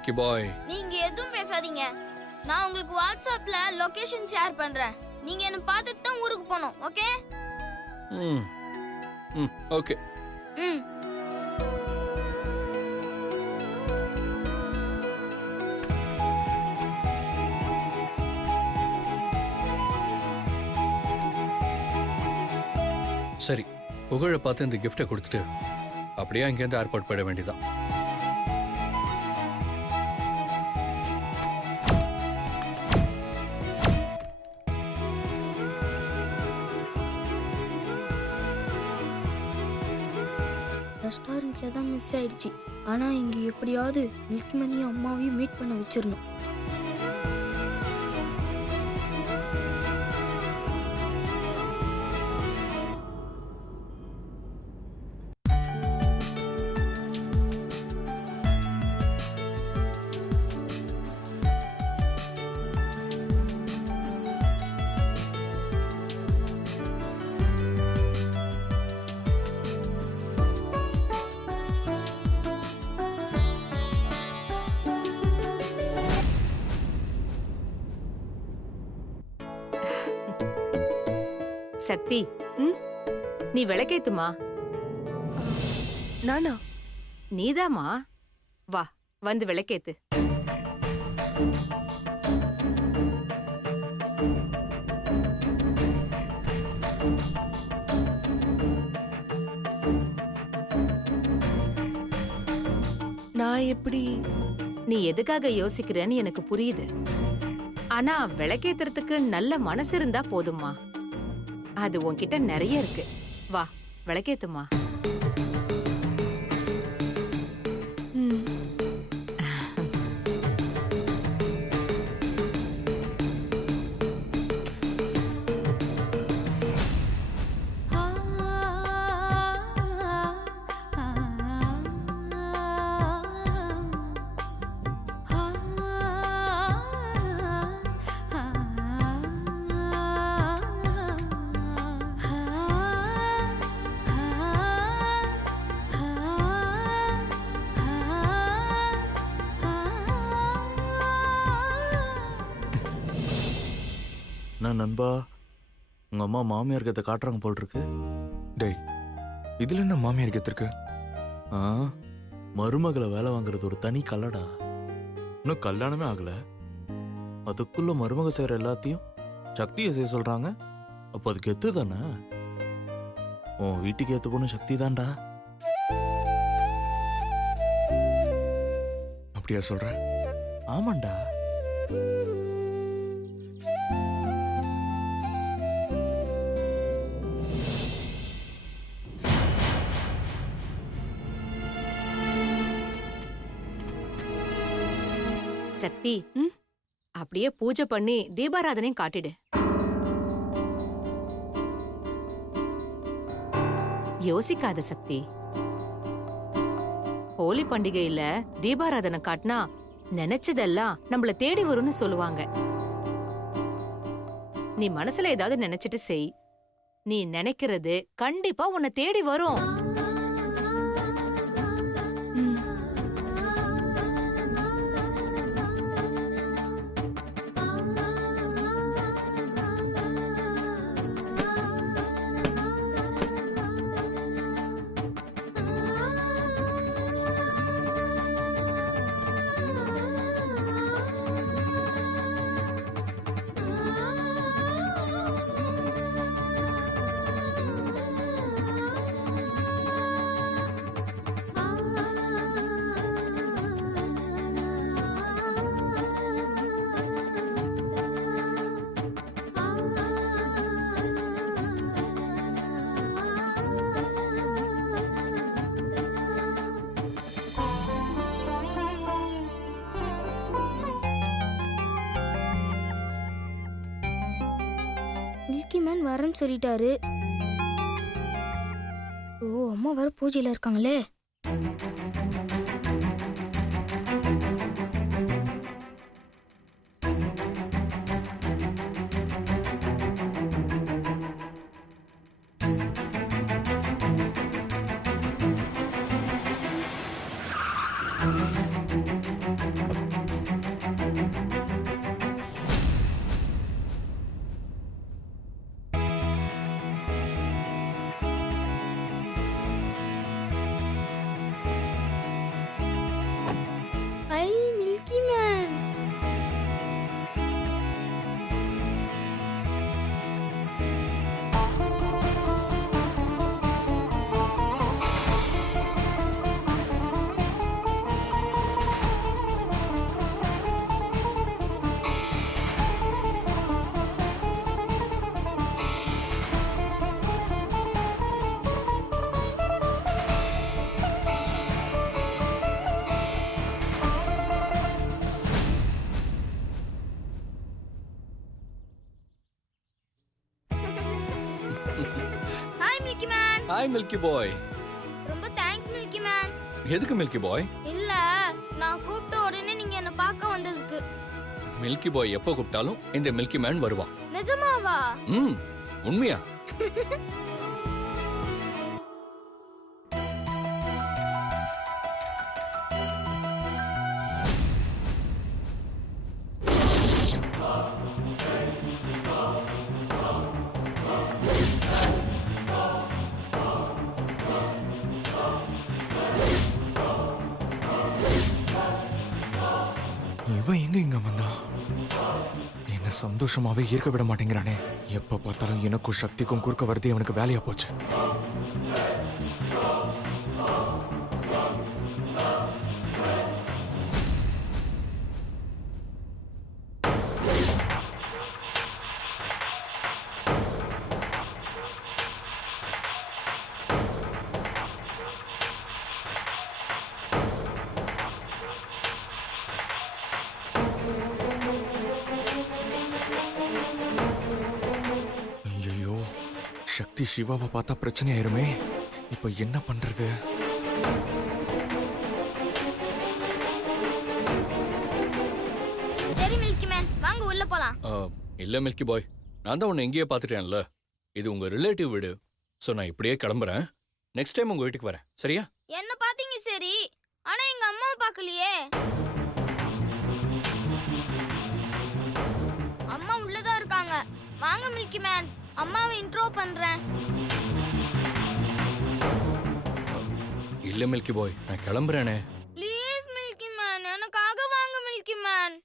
Milky பாய். நீங்க எதுவும் பேசாதீங்க. நான் உங்களுக்கு வாட்ஸ்அப்ல லொகேஷன் ஷேர் பண்றேன். நீங்க என்ன பார்த்துட்டு தான் ஊருக்கு போகணும். ஓகே? ம் ம் ஓகே. ம். சரி, புகழை பார்த்து இந்த கிஃப்டை கொடுத்துட்டு அப்படியே அங்கேருந்து ஏர்போர்ட் போயிட வேண்டியதான். ரெஸ்டாரண்ட்ல தான் மிஸ் ஆயிடுச்சு. ஆனா இங்க எப்படியாவது மில்கி மணியும் அம்மாவையும் மீட் பண்ண வச்சிரணும். சக்தி, நீ விளக்கேத்துமா. நானா? நீதாமா. வா, வந்து விளக்கேத்து. நான் எப்படி? நீ எதுக்காக யோசிக்கிறேன்னு எனக்கு புரியுது. ஆனா விளக்கேத்துறதுக்கு நல்ல மனசு இருந்தா போதுமா. அது உன்கிட்ட நிறைய இருக்கு. வா, விளக்கேத்துமா. நான் நண்பா, உங்க அம்மா மாமியார் கத்தை காட்டுறாங்க போல் இருக்கு. டேய், இதுல என்ன மாமியார் கத்திருக்கு? மருமகளை வேலை வாங்குறது ஒரு தனி கல்லடா. இன்னும் கல்யாணமே ஆகல, அதுக்குள்ள மருமக செய்யற எல்லாத்தையும் சக்தியை செய்ய சொல்றாங்க. அப்ப அதுக்கு எத்து தானே. உன் வீட்டுக்கு ஏத்து போன சக்தி தான்டா. அப்படியா சொல்ற? ஆமாண்டா. சக்தி, அப்படியே பூஜை பண்ணி தீபாராதனையும் காட்டிடு. யோசிக்காத சக்தி. ஹோலி பண்டிகையில தீபாராதனை காட்டினா நினைச்சதெல்லாம் நம்மள தேடி வரும்னு சொல்லுவாங்க. நீ மனசுல ஏதாவது நினைச்சிட்டு செய். நீ நினைக்கிறது கண்டிப்பா உன்னை தேடி வரும். மில்கி மேன் வரேன்னு சொல்லிட்டாரு. ஓ, அம்மா வர பூஜையில இருக்காங்களே. ஹாய் மில்கி பாய். ரொம்ப தேங்க்ஸ் மில்கி மேன். எதுக்கு மில்கி பாய்? இல்ல, நான் கூப்பிட்ட உடனே நீங்க என்ன பார்க்க வந்ததுக்கு. மில்கி பாய் எப்போ கூப்பிட்டாலும் இந்த மில்கி மேன் வருவான். நிஜமாவா? உண்மையா? இவன் எங்க இங்க வந்தா? என்ன சந்தோஷமாவே இருக்க விட மாட்டேங்கிறானே. எப்ப பார்த்தாலும் எனக்கும் சக்திக்கும் குறுக்க வருது. அவனுக்கு வேலையா போச்சு. ஐயோ, சக்தி சிவாவை பார்த்தா பிரச்சனை ஆயிருமே. இப்ப என்ன பண்றது? சரி மில்கி மேன், வாங்க உள்ள போலாம். இல்ல மில்கி பாய், நான் தான் உன்னை எங்கேயே பார்த்துட்டேன்ல. இது உங்க ரிலேட்டிவ் வீடு. ஸோ நான் இப்படியே கிளம்புறேன். நெக்ஸ்ட் டைம் உங்க வீட்டுக்கு வரேன், சரியா? என்ன பாத்தீங்க சரி, ஆனா எங்க அம்மாவை பார்க்கலையே. அம்மா உள்ளதா இருக்காங்க. வாங்க மில்கி மேன், அம்மாவை இன்ட்ரோ பண்றேன். இல்ல மில்கி பாய், நான் கிளம்புறேனே. ப்ளீஸ் மில்கி மேன், எனக்காக வாங்க milky man.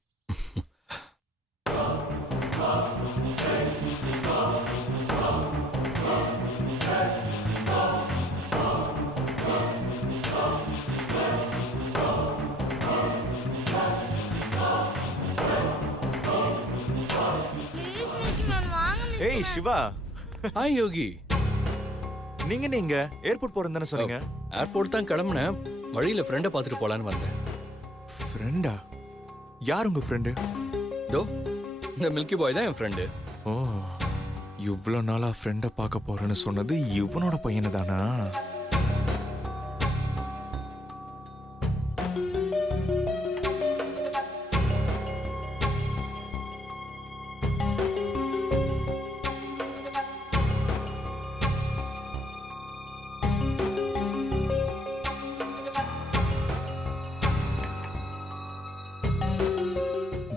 Please milky man, வாங்க மில்கி ஏய் மேன். சிவா, ஹாய் யோகி. நீங்க நீங்க ஏர்போர்ட் போறேன்னு தானே சொன்னீங்க? ஏர்போர்ட் தான் கிளம்புனேன். வழியில ஃப்ரெண்டை பார்த்துட்டு போலான்னு வந்தேன். ஃப்ரெண்டா? யார் உங்க ஃப்ரெண்டு? தோ இந்த மில்கி பாய் தான் என் ஃப்ரெண்டு. ஓ, இவ்வளோ நாளா ஃப்ரெண்டை பார்க்க போறேன்னு சொன்னது இவனோட பையனு தானா?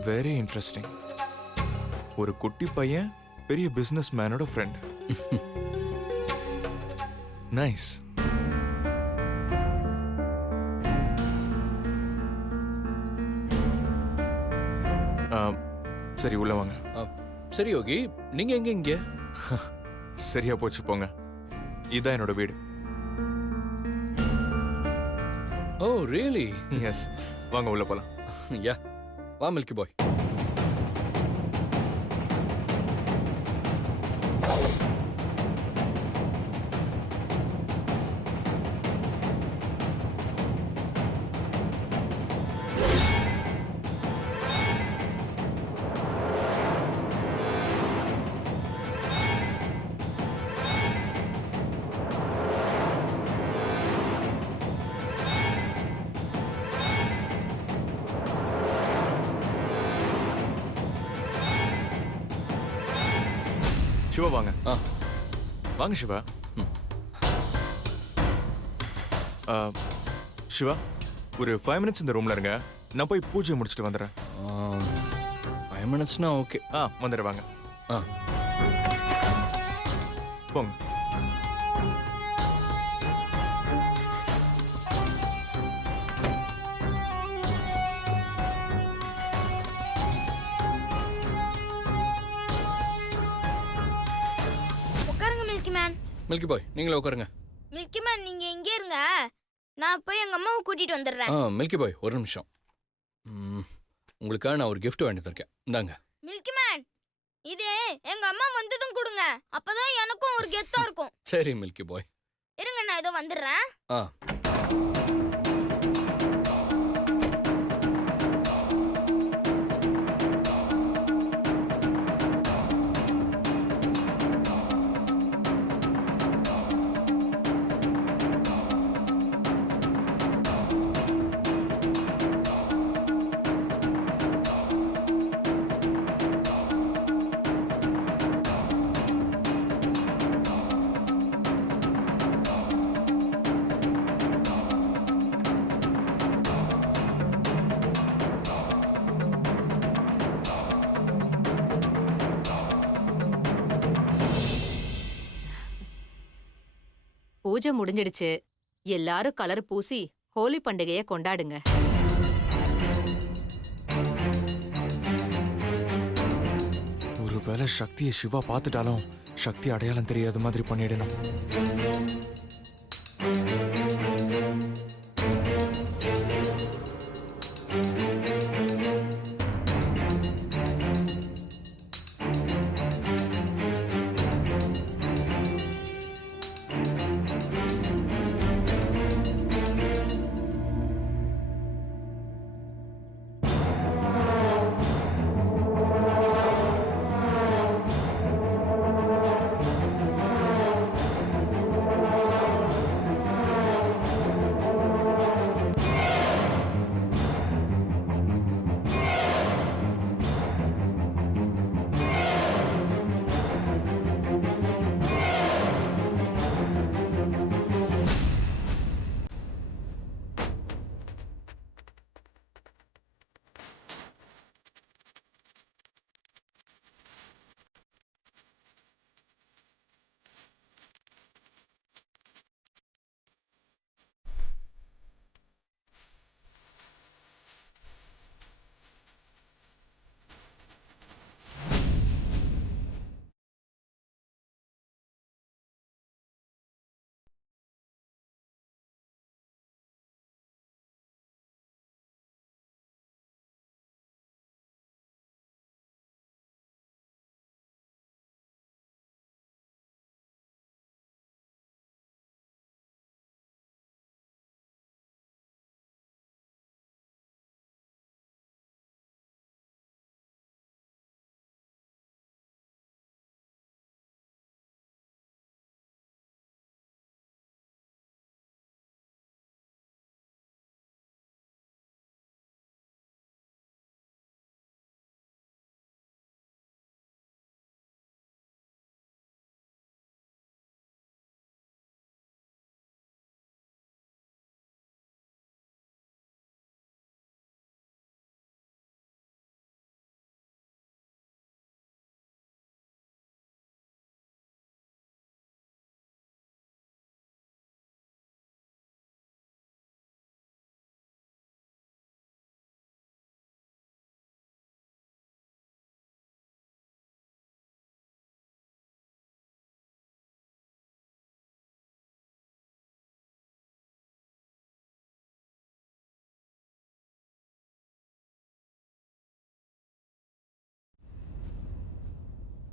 Very interesting. ஒரு குட்டி பையன் பெரிய பிசினஸ் மேனோட ஃப்ரெண்ட். நைஸ். சரி உள்ள வாங்க. சரி யோகி, நீங்க எங்க இங்க? சரியா போச்சு போங்க. இதான் என்னோட வீடு. ஓ ரியலி? எஸ், வாங்க உள்ள போலாம். யா, வா மில்கி பாய். சிவா வாங்க. வாங்க சிவா. சிவா, ஒரு 5 மினிட்ஸ் இந்த ரூம்ல இருங்க. நான் போய் பூஜை முடிச்சுட்டு வந்துடுறேன். 5 மினிட்ஸ்னா ஓகே. வந்துடுறேன் வாங்க. போங்க. உட்காருங்க மில்கி மேன். மில்கி பாய், நீங்களே உட்காருங்க. மில்கி மேன், நீங்க இங்கே இருங்க. நான் போய் எங்க அம்மாவை கூட்டிட்டு வந்துடுறேன். மில்கி பாய் ஒரு நிமிஷம். உங்களுக்காக நான் ஒரு gift வாங்கி தந்திருக்கேன். இந்தாங்க. மில்கி மேன், இதே எங்க அம்மா வந்ததும் கொடுங்க. அப்பதான் எனக்கும் ஒரு கெத்தா இருக்கும். சரி மில்கி பாய். இருங்க, நான் இதோ வந்துடுறேன். பூஜை முடிஞ்சிடுச்சு. எல்லாரும் கலர் பூசி ஹோலி பண்டிகைய கொண்டாடுங்க. ஒருவேளை சக்தியை சிவா பார்த்துட்டாலும் சக்தி அடையாளம் தெரியாத மாதிரி பண்ணிடணும்.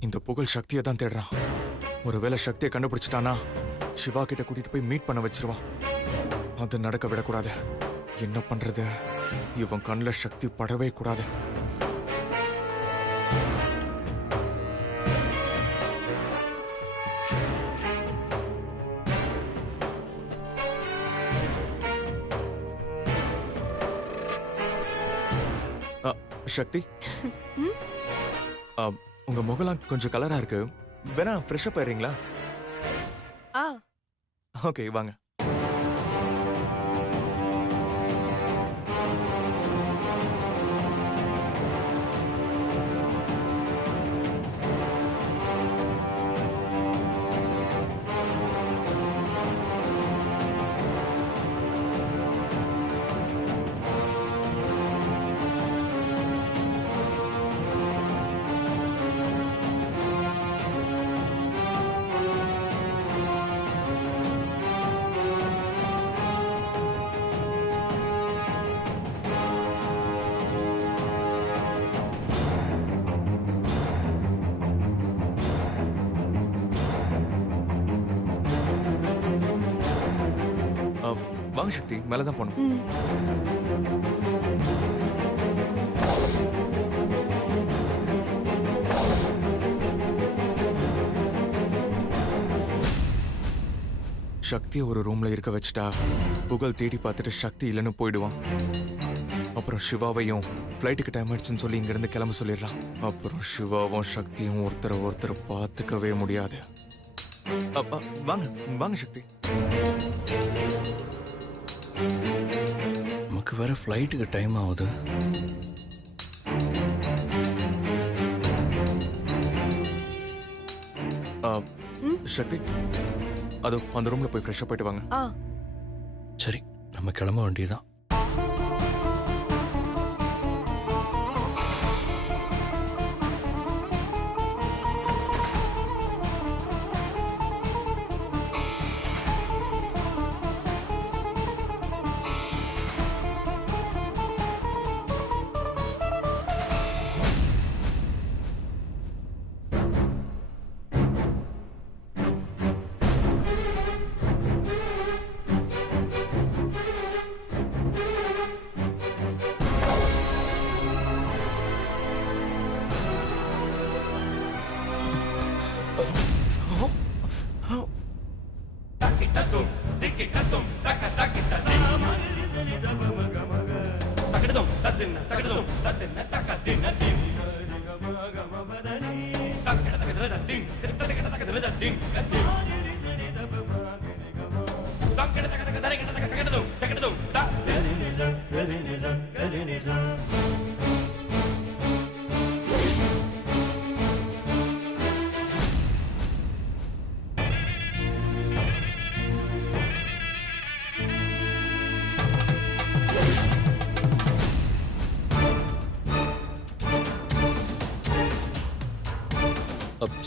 இந்த புகழ் சக்தியை தான் தேடுறான். ஒருவேளை சக்தியை கண்டுபிடிச்சிட்டானா சிவா கிட்ட கூட்டிட்டு போய் மீட் பண்ண வச்சிருவான். அது நடக்க விடக்கூடாது. என்ன பண்றது? இவன் கண்ணில் சக்தி படவே கூடாது. சக்தி, உங்க முகலாம் கொஞ்சம் கலரா இருக்கு. வேணா ஃப்ரெஷ் அப் ஆயிடுறீங்களா? ஆ ஓகே, வாங்க. வாங்க சக்தி, மேலதான் போகணும். ம் சக்தியை ஒரு ரூம்ல இருக்க வச்சுட்டா புகழ் தேடி பார்த்துட்டு சக்தி இல்லைன்னு போயிடுவான். அப்புறம் சிவாவையும் ஃப்ளைட்டுக்கு டைம் ஆயிடுச்சுன்னு சொல்லி இங்கிருந்து கிளம்ப சொல்லிடலாம். அப்புறம் சிவாவும் சக்தியும் ஒருத்தர் பார்த்துக்கவே முடியாது. வாங்க வாங்க சக்தி. நமக்கு வேற ஃப்ளைட்டுக்கு டைம் ஆகுது. சக்தி, அதோ அந்த ரூம்ல போய் ஃப்ரெஷ்ஷாக போயிட்டு வாங்க. ஆ சரி நம்ம கிளம்ப வேண்டியதுதான்.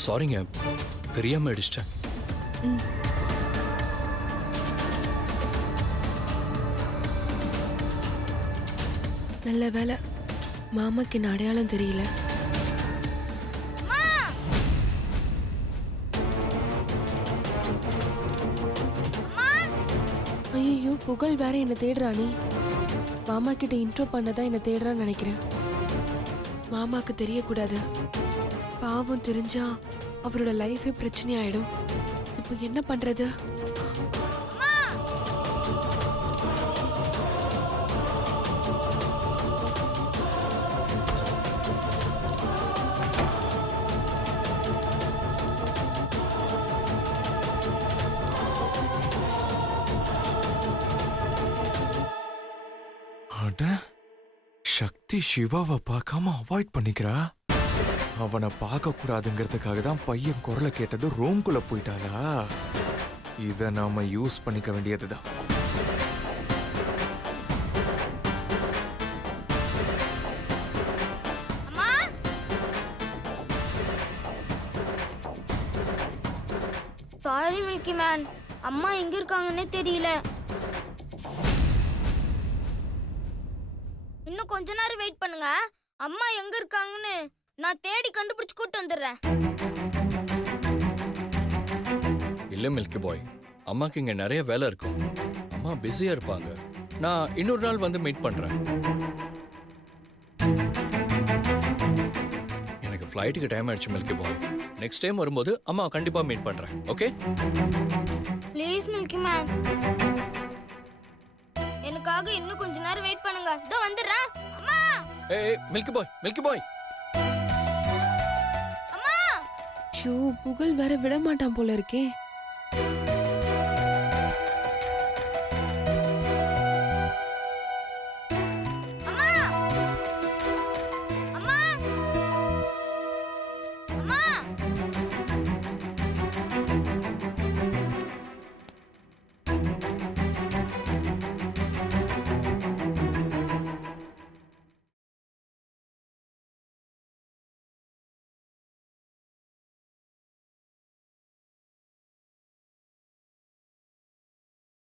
சாரிங்க, தெரியாம அடிச்சிட்டேன். நல்ல வேலை மாமாக்கு என்ன அடையாளம் தெரியல. ஐயோ புகழ் வேற என்ன தேடுறானி. மாமா கிட்ட இன்ட்ரோ பண்ணதான் என்ன தேடுறான்னு நினைக்கிறேன். மாமாக்கு தெரியக்கூடாது. பாவம் தெரிஞ்சா அவரோட லைஃபே பிரச்சனை ஆயிடும். இப்போ என்ன பண்றது? அட, சக்தி சிவாவை பார்க்காம அவாய்ட் பண்ணிக்கிறா. அவனை பார்க்க கூடாதுங்கிறதுக்காக தான் பையன் குரலை கேட்டது ரூம்குள்ள போயிட்டாளா? இத நாம யூஸ் பண்ணிக்க வேண்டியதுதான். அம்மா, சாரி மில்கி மேன், அம்மா எங்க இருக்காங்கன்னே தெரியல. இன்னும் கொஞ்ச நேரம் வெயிட் பண்ணுங்க. அம்மா எங்க இருக்காங்கன்னு நான் தேடி கண்டுபிடிச்சு கூட்டு வந்துடுறேன். இல்ல மில்கி பாய், அம்மாக்கு இங்க நிறைய வேலை இருக்கும். அம்மா பிஸியா இருப்பாங்க. நான் இன்னொரு நாள் வந்து மீட் பண்றேன். எனக்கு ஃப்ளைட்டுக்கு டைம் ஆயிடுச்சு மில்கி பாய். நெக்ஸ்ட் டைம் வரும்போது அம்மா கண்டிப்பா மீட் பண்றேன். ஓகே? ப்ளீஸ் மில்கி மேன், எனக்காக இன்னும் கொஞ்ச நேரம் வெயிட் பண்ணுங்க. இதோ வந்துடுறேன். அம்மா, ஏய் மில்கி பாய், மில்கி பாய். அம்மா, ஷோ புகழ் வேற விட மாட்டான் போல இருக்கே.